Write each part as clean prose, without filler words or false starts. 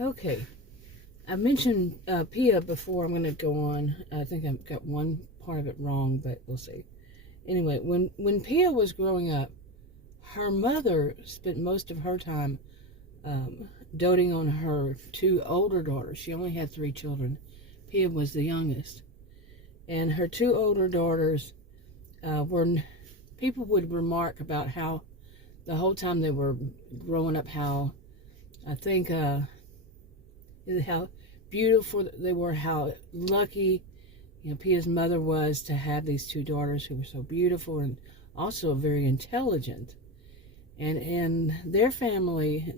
Okay, I mentioned Pia before. I'm going to go on. I think I've got one part of it wrong, but we'll see. Anyway, when Pia was growing up, her mother spent most of her time doting on her two older daughters. She only had three children. Pia was the youngest. And her two older daughters people would remark about how the whole time they were growing up, how I think how beautiful they were, how lucky Pia's mother was to have these two daughters who were so beautiful and also very intelligent. And in their family,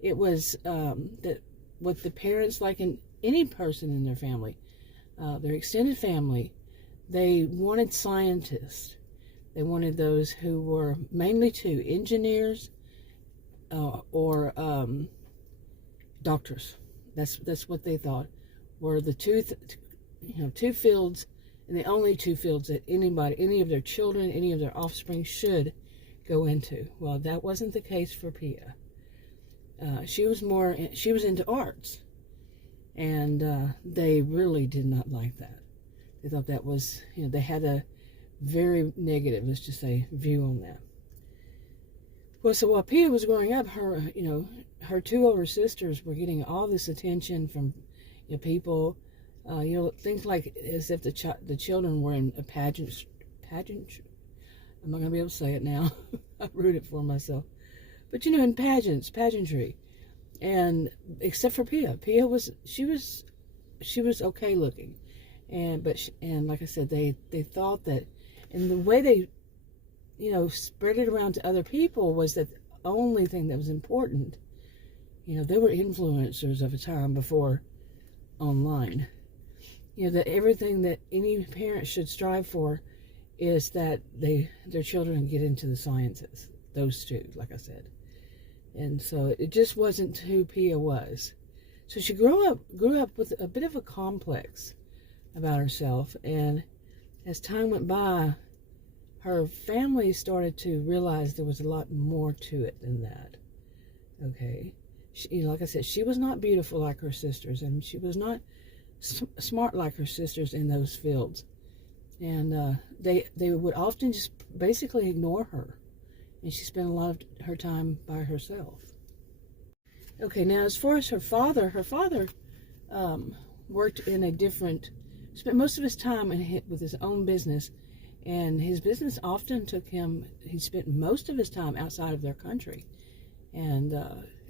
it was that what the parents, like in any person in their family, their extended family, they wanted scientists. They wanted those who were mainly two, engineers or doctors. That's what they thought were the two fields, and the only two fields that any of their children, any of their offspring should go into. Well, that wasn't the case for Pia. She was into arts, and they really did not like that. They thought that was, they had a very negative, let's just say, view on that. Well, so while Pia was growing up, her two older sisters were getting all this attention from people. Things like as if the children were in a pageant. I'm not going to be able to say it now. I wrote it for myself. But in pageantry. And except for Pia. She was okay looking. And like I said, they thought that, and the way they spread it around to other people was that the only thing that was important, they were influencers of a time before online. That everything that any parent should strive for is that their children get into the sciences. Those two, like I said. And so it just wasn't who Pia was. So she grew up with a bit of a complex about herself, and as time went by, her family started to realize there was a lot more to it than that. Okay, like I said, she was not beautiful like her sisters, and she was not smart like her sisters in those fields, and they would often just basically ignore her, and she spent a lot of her time by herself. Okay, now as far as her father worked in a different, spent most of his time with his own business, and his business often he spent most of his time outside of their country, and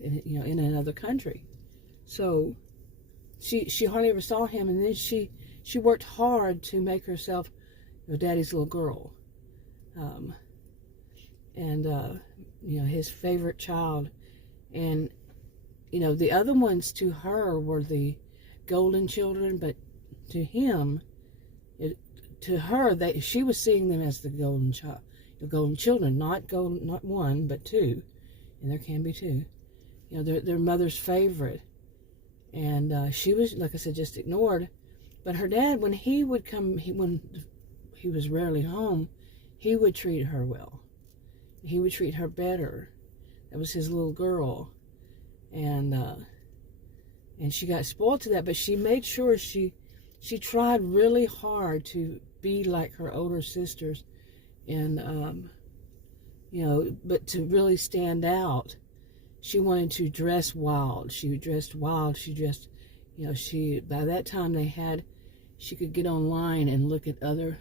in another country. So she hardly ever saw him, and then she worked hard to make herself daddy's little girl, and his favorite child. And the other ones to her were the golden children, but to him, to her, she was seeing them as the golden child, the golden children, not one but two, and there can be two. Their mother's favorite, and she was, like I said, just ignored. But her dad, when he would come, when he was rarely home, he would treat her well. He would treat her better. That was his little girl, and she got spoiled to that. But she made sure she tried really hard to be like her older sisters, and but to really stand out, she wanted to dress wild. She dressed wild. She dressed, by that time she could get online and look at other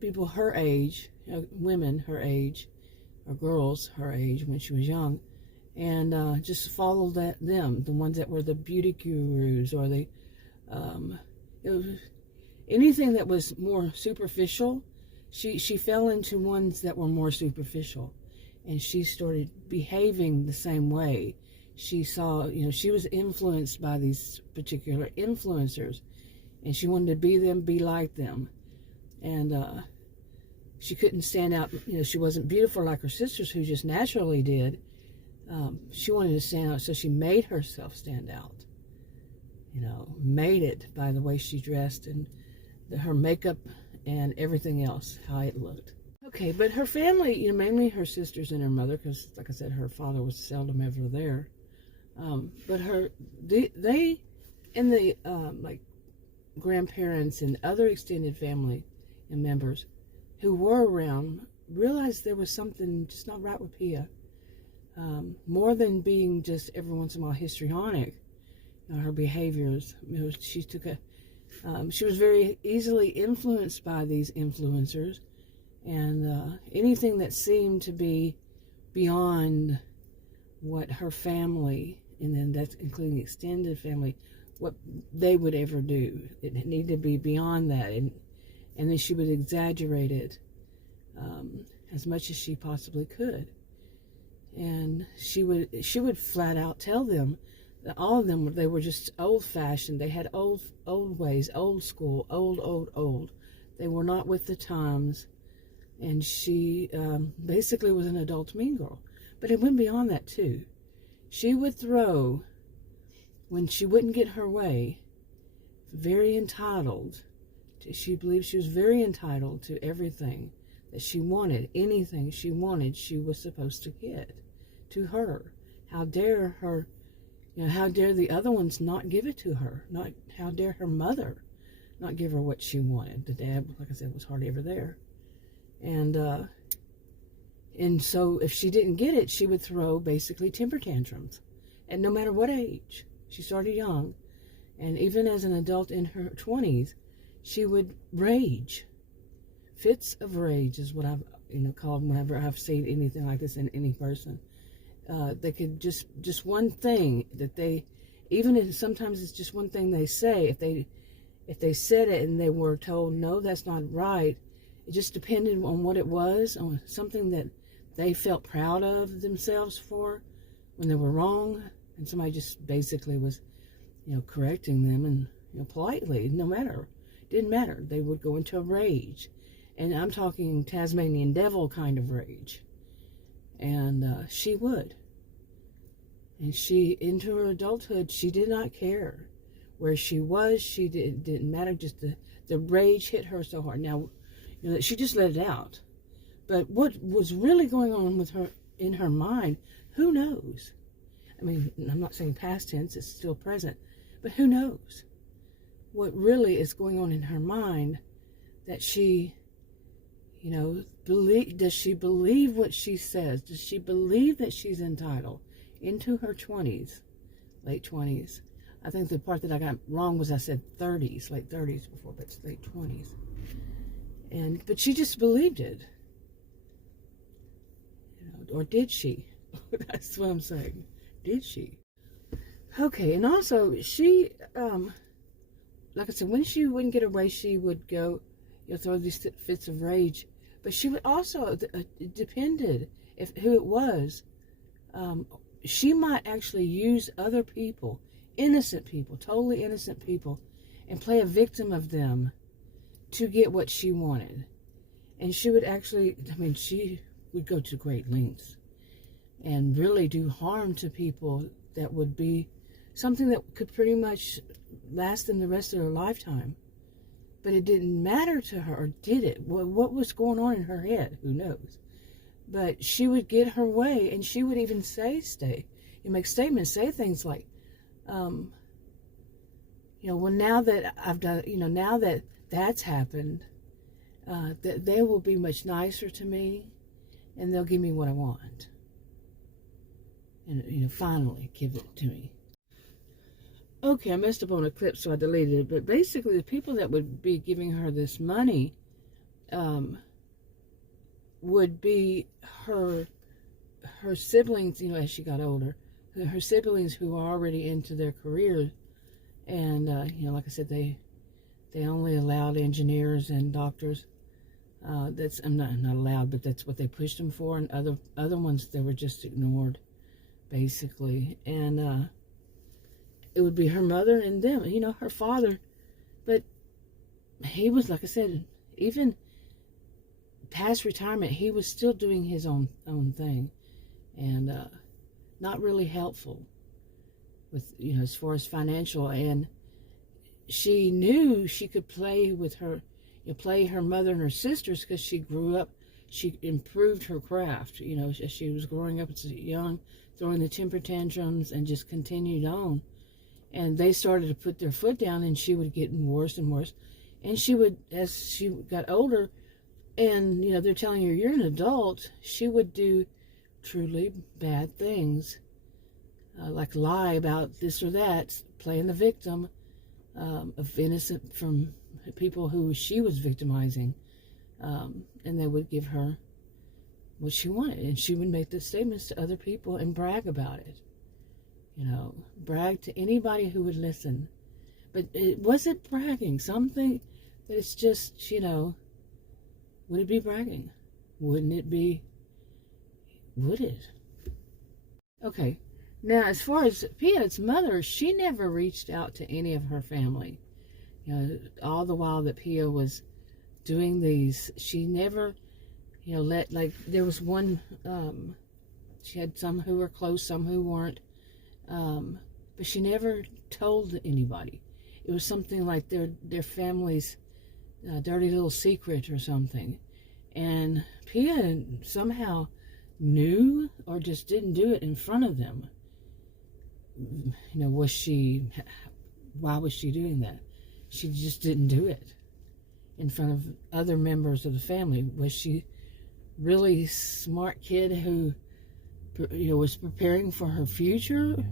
people her age, women her age, or girls her age when she was young, and just follow them, the ones that were the beauty gurus, or the anything that was more superficial. She fell into ones that were more superficial, and she started behaving the same way. She saw, she was influenced by these particular influencers, and she wanted to be like them, and she couldn't stand out. She wasn't beautiful like her sisters, who just naturally did. She wanted to stand out, so she made herself stand out. Made it by the way she dressed and her makeup and everything else, how it looked. Okay, but her family, mainly her sisters and her mother, because like I said, her father was seldom ever there. But they and the like grandparents and other extended family and members who were around realized there was something just not right with Pia. More than being just every once in a while histrionic, her behaviors. She was very easily influenced by these influencers, and anything that seemed to be beyond what her family, and then that's including the extended family, what they would ever do. It needed to be beyond that, and then she would exaggerate it as much as she possibly could. And she would flat out tell them that all of them, they were just old-fashioned. They had old ways, old school, old. They were not with the times. And she basically was an adult mean girl. But it went beyond that, too. She would throw, when she wouldn't get her way, very entitled. She believed she was very entitled to everything that she wanted. Anything she wanted, she was supposed to get to her. How dare her, how dare the other ones not give it to her? How dare her mother not give her what she wanted? The dad, like I said, was hardly ever there. And so if she didn't get it, she would throw basically temper tantrums. And no matter what age, she started young. And even as an adult in her 20s, she would rage. Fits of rage is what I've called whenever I've seen anything like this in any person. They could just one thing that they, even if sometimes it's just one thing they say, if they said it and they were told, no, that's not right, it just depended on what it was, on something that they felt proud of themselves for when they were wrong, and somebody just basically was, correcting them, and politely, didn't matter. They would go into a rage, and I'm talking Tasmanian devil kind of rage, and she would. And she, into her adulthood, she did not care where she was. She didn't matter. Just the rage hit her so hard. Now, she just let it out. But what was really going on with her in her mind, who knows? I mean, I'm not saying past tense, it's still present, but who knows what really is going on in her mind, that she, does she believe what she says? Does she believe that she's entitled into her 20s, late 20s? I think the part that I got wrong was I said 30s, late 30s before, but it's late 20s. But she just believed it. Or did she? That's what I'm saying. Did she? Okay, and also she, like I said, when she wouldn't get her way, she would go, throw these fits of rage. But she would also, it depended if who it was. She might actually use other people, innocent people, totally innocent people, and play a victim of them to get what she wanted. And she would actually, she would go to great lengths and really do harm to people that would be something that could pretty much last them the rest of their lifetime. But it didn't matter to her, or did it? What was going on in her head? Who knows? But she would get her way, and she would even make statements, say things like, well, now that I've done, now that that's happened, that they will be much nicer to me, and they'll give me what I want. And, finally give it to me. Okay, I messed up on a clip, so I deleted it. But basically, the people that would be giving her this money would be her siblings, as she got older. Her siblings who are already into their careers. And, like I said, they only allowed engineers and doctors. That's I'm not allowed, but that's what they pushed them for. And other ones, they were just ignored, basically. And it would be her mother and them, her father. But he was, like I said, even past retirement, he was still doing his own thing, and not really helpful with, as far as financial. And she knew she could play with her, play her mother and her sisters, because she grew up. she improved her craft, you know, as she was growing up as young, throwing the temper tantrums, and just continued on. And they started to put their foot down, and she would get worse and worse. And she would, as she got older, and, you know, they're telling her, you're an adult, she would do truly bad things, like lie about this or that, playing the victim of innocent from people who she was victimizing. And they would give her what she wanted, and she would make the statements to other people and brag about it. You know, brag to anybody who would listen. But it wasn't bragging. Something that it's just, you know, would it be bragging? Wouldn't it be? Would it? Okay. Now, as far as Pia's mother, she never reached out to any of her family. You know, all the while that Pia was doing these, she never, you know, like, there was one, she had some who were close, some who weren't, but she never told anybody. It was something like their family's dirty little secret or something. And Pia somehow knew, or just didn't do it in front of them. You know, why was she doing that? She just didn't do it in front of other members of the family. Was she really smart kid who, you know, was preparing for her future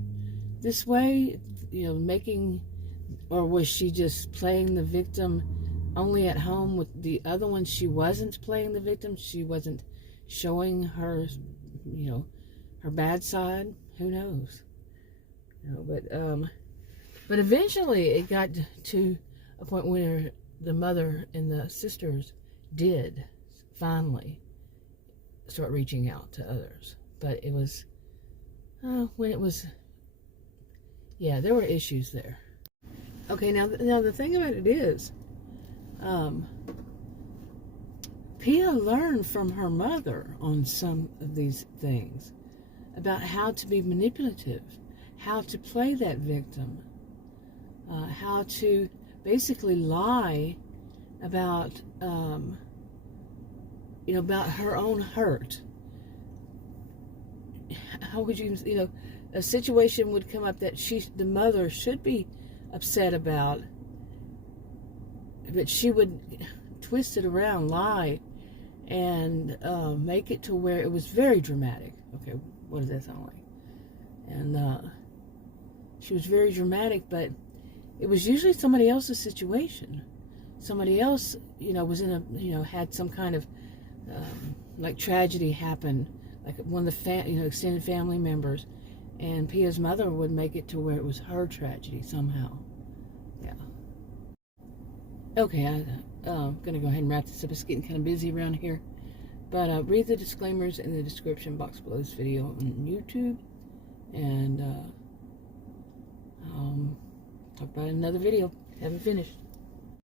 this way, you know, making, or was she just playing the victim only at home with the other one? She wasn't playing the victim. She wasn't showing her, you know, her bad side. Who knows? You know, but eventually it got to a point where the mother and the sisters did finally start reaching out to others. But it was, when it was, yeah, there were issues there. Okay, now the thing about it is, Pia learned from her mother on some of these things about how to be manipulative, how to play that victim, how to basically lie about, you know, about her own hurt. How would you, you know, a situation would come up that the mother should be upset about, but she would twist it around, lie, and make it to where it was very dramatic. Okay, what does that sound like? And she was very dramatic, but it was usually somebody else's situation. Somebody else, you know, was in a, you know, had some kind of like tragedy happen, like one of the you know, extended family members, and Pia's mother would make it to where it was her tragedy somehow. Yeah. Okay, I'm gonna go ahead and wrap this up. It's getting kind of busy around here, but read the disclaimers in the description box below this video on YouTube, and talk about it in another video. Haven't finished.